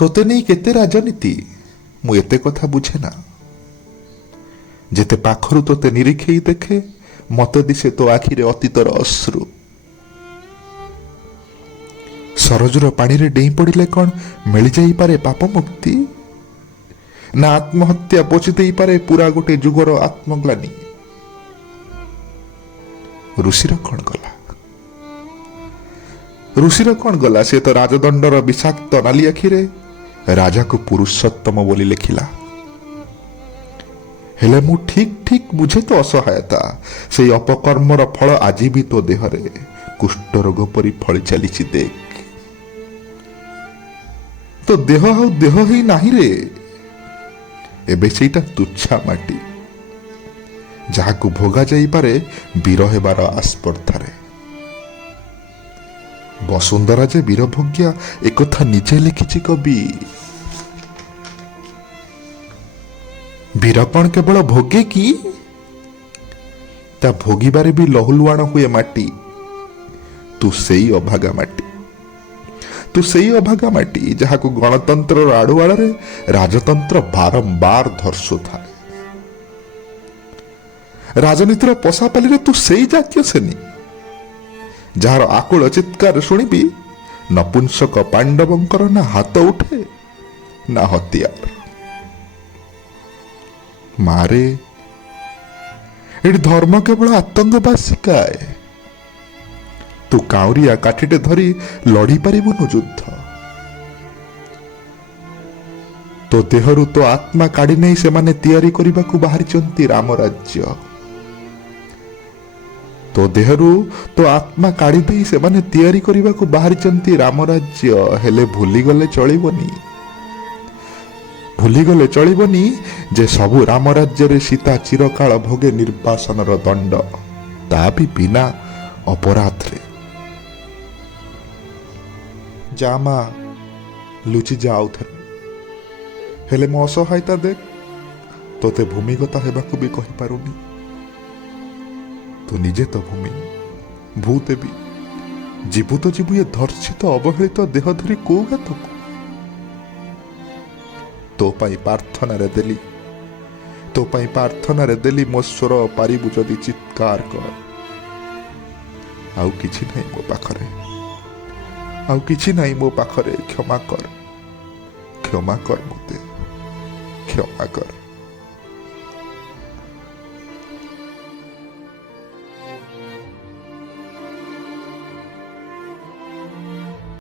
तोते नहीं केते राजनीति मु एते कथा बुझे ना जेते पाखरु तोते निरीक्षे देखे मत दिशे तो आखिरे अतीतर अश्रु सरजुर पानी रे डेई पड़िले कौन मिल जाई पारे पाप मुक्ति ना आत्महत्या पोछि देई पारे पूरा गोटे जुगर आत्मग्लानी ऋषिर कौन गला ऋषिर कौन गला से तो राजदंडर विषाक्त नाली आखिरे राजा को पुरुषोत्तम बोली लिखिला हेले मु ठीक ठीक बुझे तो असहायता से अपकर्मर फल आज भी तो देहरे कुष्ठ रोग परी फली चली देख तो देह आउ देह ही नाही रे एबे सेटा तुच्छा माटी जहाकु भोगा जाई पारे वीर हेबार आस्पर्धारे वसुंधरा जे वीरभोग्या एकथा निजे लिखिछि कवि वीर कौन केवल भोगे कि ता भोगिबारे भी लहुलुआण हुए माटी तू सेई अभागा माटी तू सेई अभागा माटी जहाकु गणतंत्र आड़ुआड़ राजतंत्र बारंबार धर्षु थाए राजनीतिर पशापाली तू सेई जातीय सेनी जार आकुल चित्कार शुणिबी नपुंसक पांडवंकर ना हाथ उठे ना हथियार मारे एटी धर्म केवल आतंकवाद शिकाए तू काउरिया काठीटे धरी लड़ी पारिबुनु युद्ध तो देहरु तो आत्मा काढ़ी नहीं से माने तैयारी करबाकू बाहरिचंती राम राज्य तो देहरु तो आत्मा काढ़ी देई से माने तैयारी करबाकू बाहरिचंती राम राज्य हेले भूली गले चलिबनी जे सबु राम राज्य रे सीता चिरकाल भोगे निर्वासनर दंड ता भी बिना अपराध रे जामा लुचि जाऊ थे हेले मो असहायता देख तोते भूमिगता हेबाकू भी कहि पारुनी तू निजे तो भूमि भूते भी जीवु तो जीवु ये धर्षित अवहेलित देह धरी को गातक तो पाई प्रार्थना रे देली मो स्वर पारिबु जदि चित्कार कर आउ किछि नहीं मो पाखरे आउ किछि नहीं मो पाखरे क्षमा कर मते क्षमा कर।